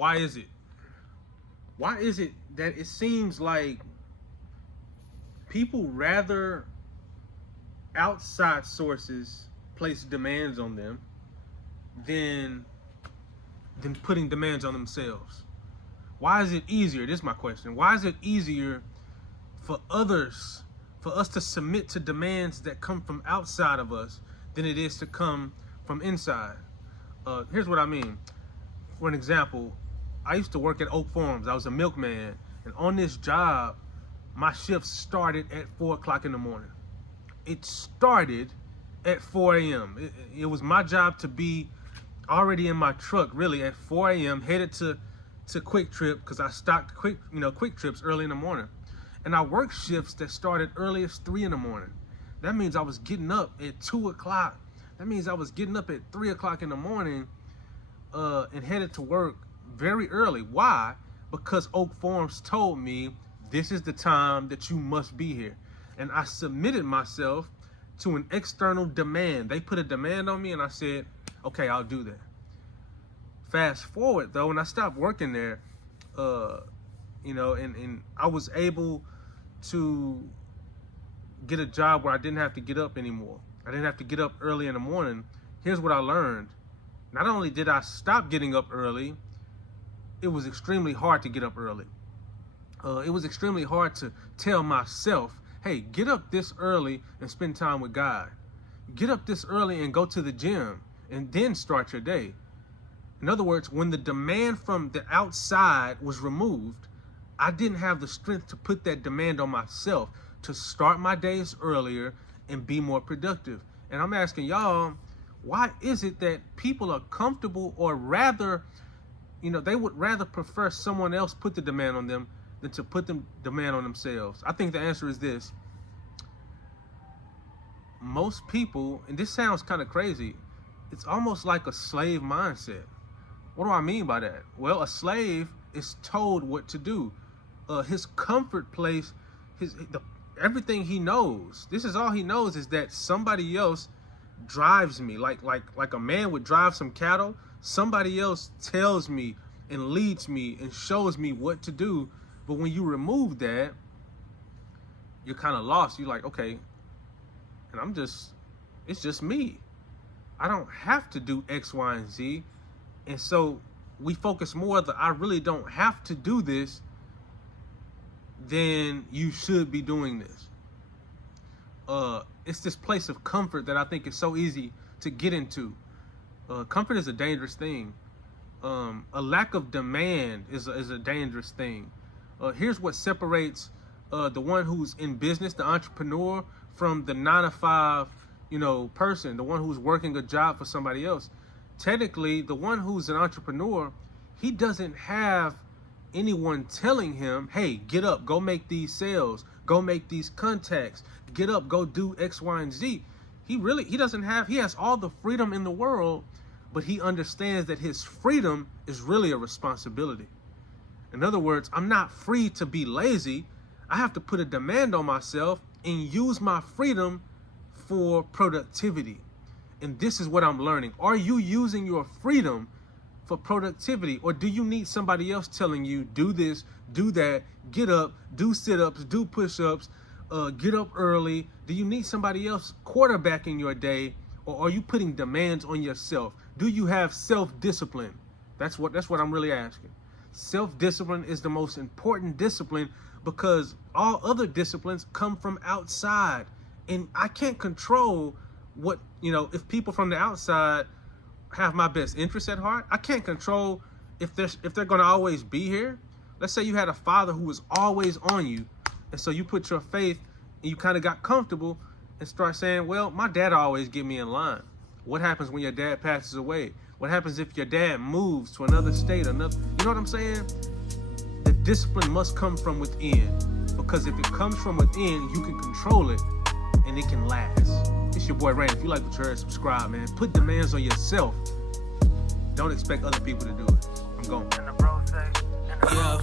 Why is it? Why is it that it seems like people rather outside sources place demands on them than putting demands on themselves? Why is it easier? This is my question. Why is it easier for others, for us to submit to demands that come from outside of us than it is to come from inside? Here's what I mean. For an example, I used to work at Oak Farms. I was a milkman. And on this job, my shift started at 4 o'clock in the morning. It started at 4 a.m. It was my job to be already in my truck, really, at 4 a.m., headed to Quick Trip, because I stocked Quick Trips early in the morning. And I worked shifts that started early as 3 in the morning. That means I was getting up at 2 o'clock. That means I was getting up at 3 o'clock in the morning and headed to work very early. Why? Because Oak Farms told me this is the time that you must be here. And I submitted myself to an external demand. They put a demand on me and I said, okay, I'll do that. Fast forward though, when I stopped working there, and I was able to get a job where I didn't have to get up anymore. I didn't have to get up early in the morning. Here's what I learned. Not only did I stop getting up early, it was extremely hard to get up early. It was extremely hard to tell myself, hey, get up this early and spend time with God. Get up this early and go to the gym and then start your day. In other words, when the demand from the outside was removed, I didn't have the strength to put that demand on myself to start my days earlier and be more productive. And I'm asking y'all, why is it that people are comfortable, or rather, they would rather prefer someone else put the demand on them than to put the demand on themselves? I think the answer is this. Most people, and this sounds kind of crazy, it's almost like a slave mindset. What do I mean by that? Well, a slave is told what to do. His comfort place, everything he knows, this is all he knows, is that somebody else drives me. Like a man would drive some cattle. Somebody else tells me and leads me and shows me what to do. But when you remove that, you're kind of lost. You're like, okay, and it's just me. I don't have to do X, Y, and Z. And so we focus more on I really don't have to do this than you should be doing this. It's this place of comfort that I think is so easy to get into. Comfort is a dangerous thing. A lack of demand is a dangerous thing. Here's what separates the one who's in business, the entrepreneur, from the 9-to-5, person, the one who's working a job for somebody else. Technically, the one who's an entrepreneur, he doesn't have anyone telling him, hey, get up, go make these sales, go make these contacts, get up, go do X, Y, and Z. He has all the freedom in the world, but he understands that his freedom is really a responsibility. In other words, I'm not free to be lazy. I have to put a demand on myself and use my freedom for productivity. And this is what I'm learning. Are you using your freedom for productivity, or do you need somebody else telling you, do this, do that, get up, do sit-ups, do push-ups, get up early? Do you need somebody else quarterbacking your day, or are you putting demands on yourself? Do you have self-discipline? That's what I'm really asking. Self-discipline is the most important discipline, because all other disciplines come from outside. And I can't control what, if people from the outside have my best interests at heart. I can't control if they're going to always be here. Let's say you had a father who was always on you, and so you put your faith and you kind of got comfortable and start saying, well, my dad always get me in line. What happens when your dad passes away? What happens if your dad moves to another state? You know what I'm saying? The discipline must come from within, because if it comes from within, you can control it and it can last. It's your boy Rain. If you like what you heard, subscribe, man. Put demands on yourself. Don't expect other people to do it. I'm going. Yeah.